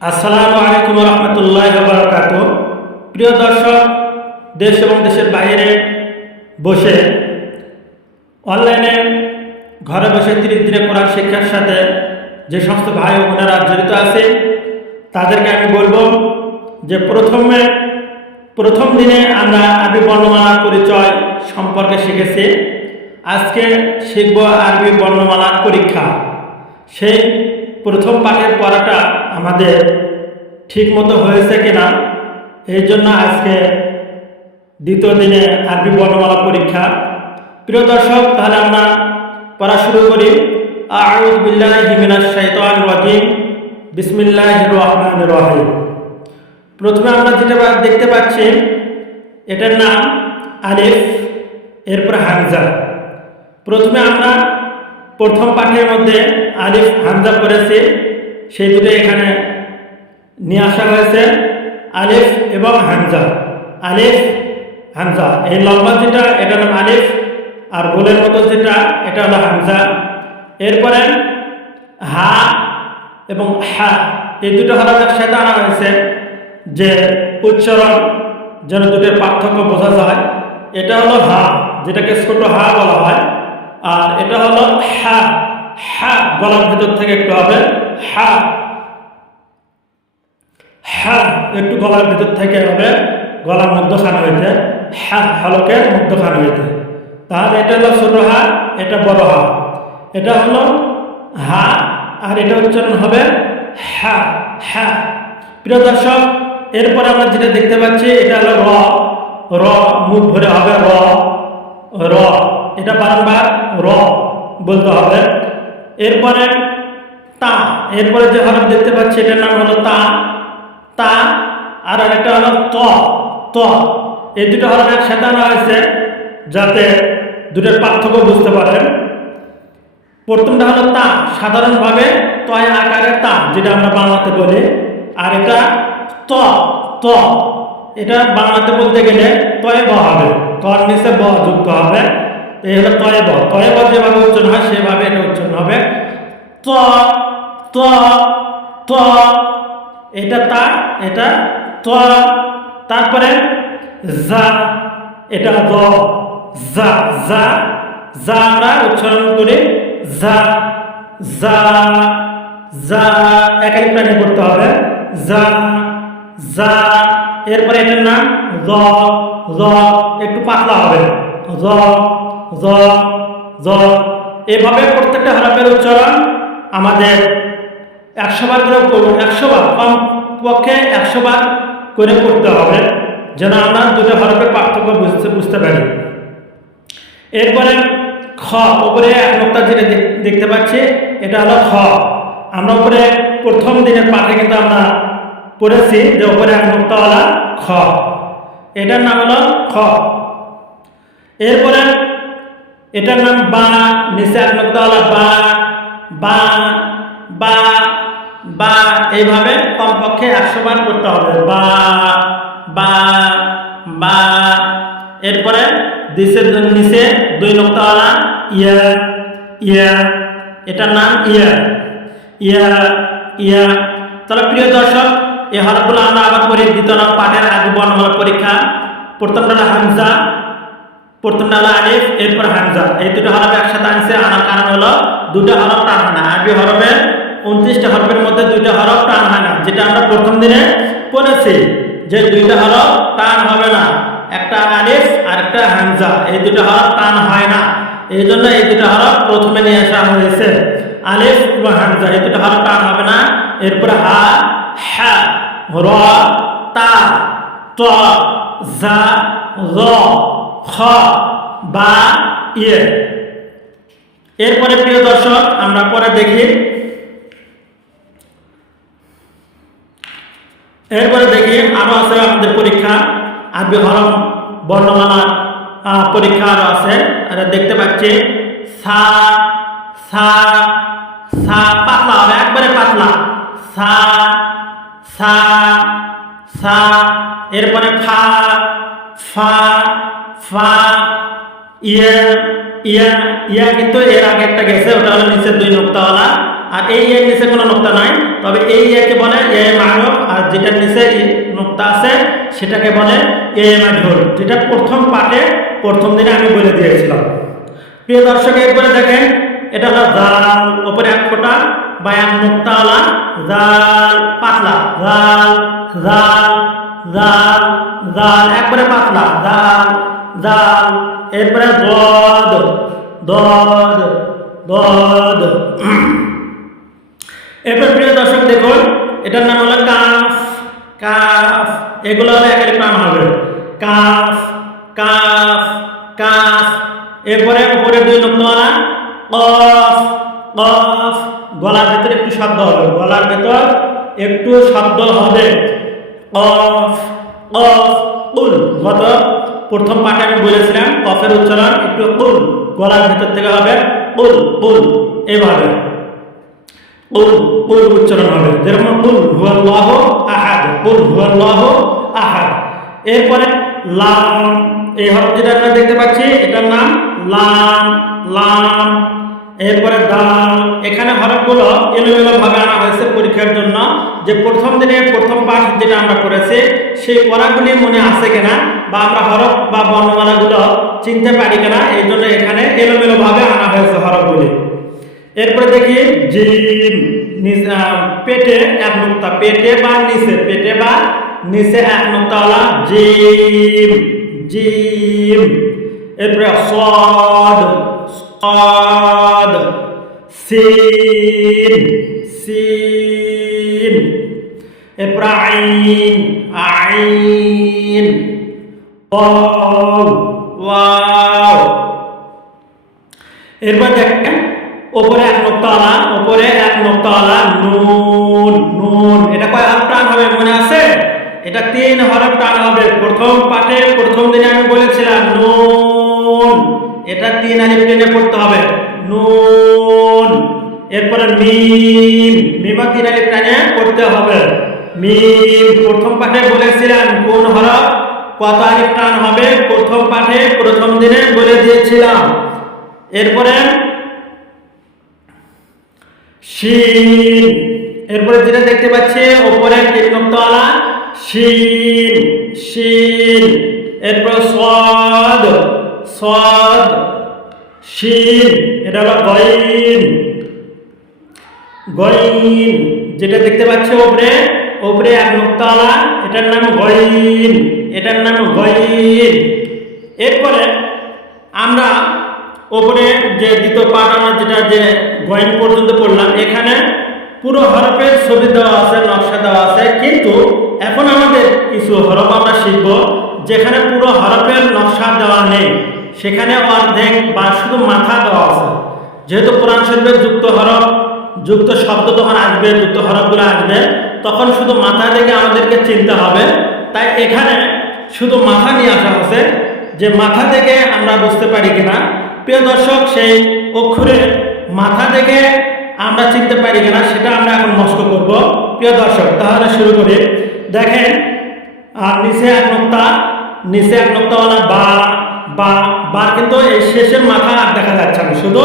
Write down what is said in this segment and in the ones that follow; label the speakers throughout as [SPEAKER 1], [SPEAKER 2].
[SPEAKER 1] আসসালামু আলাইকুম রহমতুল্লাহ বারকাত প্রিয় দর্শক, দেশ এবং দেশের বাইরে বসে অনলাইনে ঘরে বসে তিরিশ ধীরে কোরআন শিক্ষার সাথে যে সমস্ত ভাই ও বোনেরা জড়িত আছে, তাদেরকে আমি বলব যে প্রথমে, প্রথম দিনে আমরা আরবি বর্ণমালার পরিচয় সম্পর্কে শিখেছি। আজকে শিখব আরবি বর্ণমালার পরীক্ষা। সেই প্রথম পাঠের পড়াটা আমাদের ঠিক মতো হয়েছে কিনা, এই জন্য আজকে দ্বিতীয় দিনে আরবি বর্ণমালা পরীক্ষা। প্রিয় দর্শক, তাহলে আমরা পড়া শুরু করি। আউযু বিল্লাহি মিনাশ শাইতানির রাজিম। বিসমিল্লাহির রহমানির রহিম। প্রথমে আমরা যেটা দেখতে পাচ্ছি, এটার নাম আলিফ, এরপর হামজা। প্রথমে আমরা প্রথম পাঠের মধ্যে আলিফ, হামজা করেছি সেই দুটো এখানে নিয়ে আসা হয়েছে। আলিফ এবং হামজা। আলিফ, হামজা। এই লম্বা যেটা, এটা নাম আলিফ, আর গোলের মতো যেটা, এটা হলো হামজা। এরপরে হা এবং হা, এই দুটো হরফ একসাথে আনা হয়েছে, যে উচ্চারণ যেন দুটোর পার্থক্য বোঝা যায়। এটা হলো হা, যেটাকে ছোট হা বলা হয়। আর এটা হলো হা হা গলার ভেতর থেকে একটু হবে। হা। হা একটু গলার ভিতর থেকে হবে, গলার মধ্যখান হইতে। হা হলকের মধ্যখান হইতে। তাহলে এটা হলো ছোট হা, এটা বড় হা। এটা হলো হা, আর এটা উচ্চারণ হবে হা হা। প্রিয় দর্শক, এরপরে আমরা যেটা দেখতে পাচ্ছি, এটা হলো র। র মুখ ভরে হবে র। র, এটা বারবার র বলতে হবে। এরপরে তা। এরপরে যে হরফ দেখতে পাচ্ছি, এটার নাম হলো তা। তা, আর একটা হলো ত ত। এই দুটো হরফ একসাথে আনা হয়েছে যাতে দুটোর পার্থক্য বুঝতে পারেন। প্রথমটা হলো তা। সাধারণভাবে তয় আকারের তা, যেটা আমরা বাংলাতে বলি। আর এটা ত ত। এটা বাংলাতে বলতে গেলে তয় ব হবে। তর নিচে ব যুক্ত হবে। এই হলো তয় ব। তয় ব যেভাবে উচ্চারণ হয়, সেভাবে এটা উচ্চারণ হবে। ত ত ত। এটা তা, এটা ত। তারপরে যা, এটা দ যা যা যা আমরা উচ্চারণ করি যা যা যা। একাই প্রাণী করতে হবে। যা যা। এরপরে এটার নাম জ জ একটু পাতলা হবে। জ জ জ এভাবে প্রত্যেকটা হরফের উচ্চারণ আমাদের একশো বার করে করব একশো বার কম পক্ষে একশো বার করে করতে হবে। যেন আমরা দুটো হরফের পার্থক্য বুঝতে বুঝতে পারি। এরপরে খ ওপরে এক নোক্তা যেটা দেখতে পাচ্ছি, এটা হলো খ। আমরা উপরে প্রথম দিনের পাঠে কিন্তু আমরা পড়েছি যে ওপরে এক নোক্তাওয়ালা খ। এটার নাম হলো খ। এরপরে এটার নাম বা, নিচে এক নোক্তাওয়ালা বা বা বা বা, এইভাবে কমপক্ষে একশো বার করতে হবে। বা বা বা। এরপরে দিশে নিচে দুই নোক্তাওয়ালা ইয়া ইয়া, এটার নাম ইয়া ইয়া ইয়া। তাহলে প্রিয় দর্শক এই হরফগুলো আমরা আবার করি দ্বিতীয় নাম পাঠের আগে বর্ণমালা পরীক্ষা প্রথমটা হামজা প্রথমটা হলো আলিফ, এরপর হামজা। এই দুটো হরফ একসাথে আনছে, আনার কারণ হলো দুটো হরফ টান হয় না। আরবি হরফের উনত্রিশটা হরফের মধ্যে দুইটা হরফ টান হয় না, যেটা আমরা প্রথম দিনে পড়েছি যে দুইটা হরফ টান হবে না। একটা আলিফ আর একটা হামজা। এই দুটো হরফ টান হয় না। এই জন্য এই দুটো হরফ প্রথমে নিয়ে আসা হয়েছে। আলিফ এবং হামজা, এই দুটো হরফ টান হবে না। এরপর হা হা, র, তা, ত, জা, র। খ বা ইয়ে। এরপরে প্রিয় দর্শক আমরা পরে দেখি। এরপরে দেখি আরও আছে আমাদের পরীক্ষা। আরবি হরম বর্ণমালা আহ, পরীক্ষা আরও আছে। দেখতে পাচ্ছি। সা সা সা পাতলা হবে একবারে পাতলা। সা সা সা এরপরে ফা ফা ফা, ইয়া ইয়া ইয়া কিন্তু এর আগে একটা গেছে, ওটা হলো নিচে দুই নোক্তাওয়ালা। আর এই এর নিচে কোনো নোক্তা নাই, তবে এই ইয়াকে বলে এ মারুফ যেটার নিচে নোক্তা আছে, সেটাকে বলে এ মাঝুল যেটা প্রথম পাঠে, প্রথম দিনে আমি বলে দিয়েছিলাম। প্রিয় দর্শক, এরপরে দেখেন, এটা হলো জাল, ওপরে এক ফোঁটা বা এক মুক্তাওয়ালা জাল, পাতলা, জাল জাল জাল জাল, একবারে পাতলা, জাল জাল এরপরে দদ দদ দদ। এরপর প্রিয় দর্শক, দেখুন, এটার নাম হলো কাফ কাফ। এগুলো হলো একের প্রাণ হবে। কাফ কাফ কাফ। এরপরে উপরে দুই নম্বর কফ কফ। গলার ভেতর একটু শব্দ হবে। গলার ভেতর একটু শব্দ হবে। কফ কফ কুল গত প্রথম পাঠে আমি বলেছিলাম, কফের উচ্চারণ একটু উল, গলার ভেতর থেকে হবে উল উল, এভাবে। উল উল উচ্চারণ হবে। যেরকম উল হুয়াল্লাহ আহাদ, উল হুয়াল্লাহ আহাদ। এরপরে লাম, এই হরফ যেটা আমরা দেখতে পাচ্ছি, এটার নাম লাম লাম এরপরে দাল এখানে হরফগুলো এলোমেলো ভাবে আনা হয়েছে পরীক্ষার জন্য। যে প্রথম দিনে, প্রথম পাঠ যেটা আমরা করেছি, সেই পড়াগুলি মনে আছে কিনা বা আমরা হরফ বা বর্ণমালাগুলো চিনতে পারি কিনা, এই জন্য এখানে এলোমেলো ভাবে আনা হয়েছে হরফগুলি। এরপরে দেখি, জিম পেটে এক নুক্তা, পেটে বা নিচে, পেটে বা নিচে এক নুক্তাওয়ালা জিম জিম। এরপরে সদ সদ সিন সিন এরপরে আইন আইন ওয়াও এরপর দেখেন, ওপরে এক নোক্তাওয়ালা ওপরে এক নোক্তাওয়ালা নুন নুন। এটা কয় হাত টান হবে মনে আছে? এটা তিন হরফ টান হবে। প্রথম পাঠে প্রথম দিনে আমি বলেছিলাম নুন। এটা তিন আলিফ টেনে পড়তে হবে। নুন। এরপরে মিম। মিমা তিন আলিফ টেনে পড়তে হবে। মিম। প্রথম পাঠে বলেছিলাম, কোন হরফ কত আলিফ টান হবে? প্রথম পাঠে, প্রথম দিনে বলে দিয়েছিলাম। এরপরে শিন এরপরে যেটা দেখতে পাচ্ছি, ওপরে তিন নক্তওয়ালা শিন শিন এরপর সদ। সদ শিন এটা হলো গইন। গইন, যেটা দেখতে পাচ্ছি ওপরে ওপরে এক নক্তওয়ালা এটার নাম গইন, এটার নাম গইন। এরপরে আমরা ওপরে যে দ্বিতীয় পাঠ আমরা যেটা, যে গয়েন পর্যন্ত পড়লাম, এখানে পুরো হরফের ছবি দেওয়া আছে, নকশা দেওয়া আছে, কিন্তু এখন আমাদের কিছু হরফ আমরা শিখব, যেখানে পুরো হরফের নকশা দেওয়া নেই। সেখানে অর্ধেক বা শুধু মাথা দেওয়া আছে। যেহেতু কোরআন শরীফের যুক্ত হরফ, যুক্ত শব্দ তখন আসবে, যুক্ত হরফগুলো আসবে, তখন শুধু মাথা থেকে আমাদেরকে চিনতে হবে। তাই এখানে শুধু মাথা নিয়ে আসা হচ্ছে যে মাথা থেকে আমরা বুঝতে পারি কিনা। প্রিয় দর্শক, সেই অক্ষরের মাথা থেকে আমরা চিনতে পারি কিনা, সেটা আমরা এখন মস্ক করব। প্রিয় দর্শক, তাহলে শুরু করি। দেখেন, আর নিচে এক নোক্তা, নিচে এক নোক্তাওয়ালা বা বা বা কিন্তু এই শেষের মাথা আর দেখা যাচ্ছে না। শুধু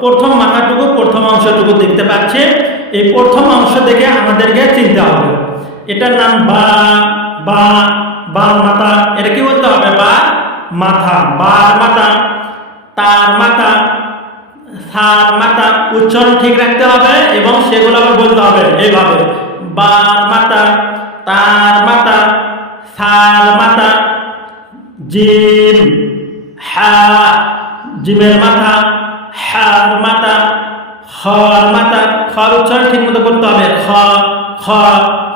[SPEAKER 1] প্রথম মাথাটুকু, প্রথম অংশটুকু দেখতে পাচ্ছি। এই প্রথম অংশ দেখে আমাদেরকে চিনতে হবে। এটার নাম বা বা বা মাথা, এটা কি বলতে হবে? বা মাথা বার মাথা, তার মাথা, সার মাথা, উচ্চারণ ঠিক রাখতে হবে এবং সেগুলো বলতে হবে এইভাবে। বার মাথা, তার মাথা, সার মাথা জিম হা জিমের মাথা, হার মাথা, খর মাথা, খর উচ্চারণ ঠিক মতো করতে হবে। খ খ,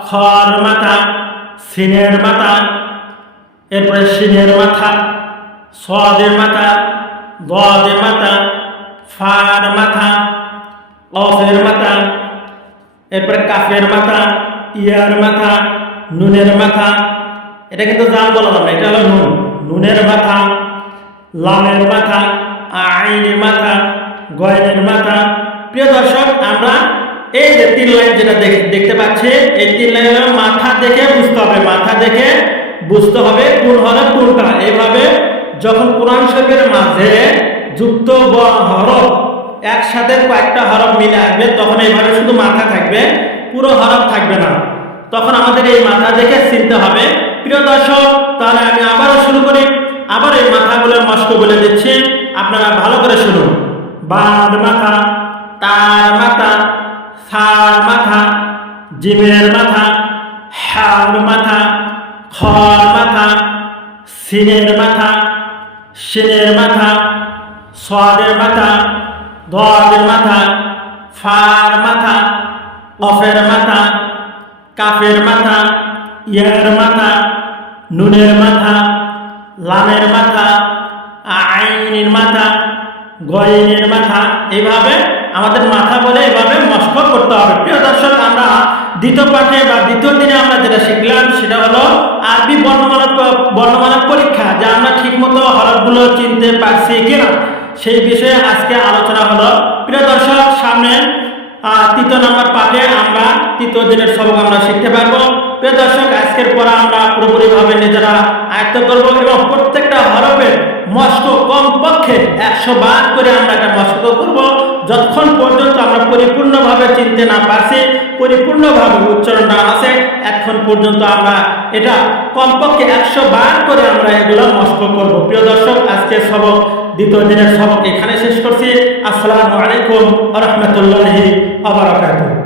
[SPEAKER 1] খর মাথা, সিনের মাথা, এরপরে সিনের মাথা, সদের মাথা, গদের মাথা, ফার মাথা, অফের মাথা, এরপরে কাফের মাথা, ইয়ার মাথা, নুনের মাথা। এটা কিন্তু জাল বলা যাবে এটা হলো নুন। নুনের মাথা লামের মাথা, আইনের মাথা, গয়নের মাথা। প্রিয় দর্শক, আমরা এই যে তিন লাইন যেটা দেখ- দেখতে পাচ্ছি, এই তিন লাইনের মাথা দেখে বুঝতে হবে, মাথা দেখে বুঝতে হবে কোন হরফ, কোনটা। এইভাবে যখন কোরআন শরীফের মাঝে যুক্ত হরফ একসাথে কয়েকটা হরফ মিলে আসবে, তখন এইভাবে শুধু মাথা থাকবে, পুরো হরফ থাকবে না। তখন আমাদের এই মাথা দেখে চিনতে হবে। প্রিয় বলে দিচ্ছি, আপনারা ভালো করে শুনুন। বাদ মাথা, তার মাথা, সার মাথা, জিমের মাথা হার মাথা খর মাথা, সিনের মাথা সিনের মাথা, সোয়াদের মাথা, দোয়াদের মাথা, ফার মাথা কফের মাথা, কাফের মাথা, ইয়ার মাথা, নুনের মাথা, লামের মাথা আইনের মাথা, গয়নের মাথা এইভাবে আমাদের মাথা বলে এভাবে মস্ক করতে হবে। প্রিয় দর্শক, আমরা দ্বিতীয় পাঠে বা দ্বিতীয় দিনে আমরা যেটা শিখলাম, সেটা হলো আরবি বর্ণমালা বর্ণমালা পরীক্ষা, যা আমরা ঠিকমতো হরফগুলো চিনতে পারছি কিনা। সেই বিষয়ে আজকে আলোচনা হলো। প্রিয় দর্শক, সামনে তৃতীয় নম্বর পাঠে আমরা তৃতীয় দিনের সবক আমরা শিখতে পারব। প্রিয় দর্শক, আজকের পর আমরা পুরোপুরিভাবে নিজেরা আয়ত্ত করব এবং প্রত্যেকটা হরফের মস্ক কমপক্ষে একশো বার করে আমরা একটা মস্ক করব। যতক্ষণ পর্যন্ত আমরা পরিপূর্ণভাবে চিনতে না পারছি, পরিপূর্ণভাবে উচ্চারণ না আসে এখন পর্যন্ত আমরা এটা কমপক্ষে একশো বার করে আমরা এগুলো মস্ক করব। প্রিয় দর্শক আজকে সবক দ্বিতীয় দিনের সবক এখানে শেষ করছি। আসসালামু আলাইকুম রহমতুল্লাহি আবরাকাতুহ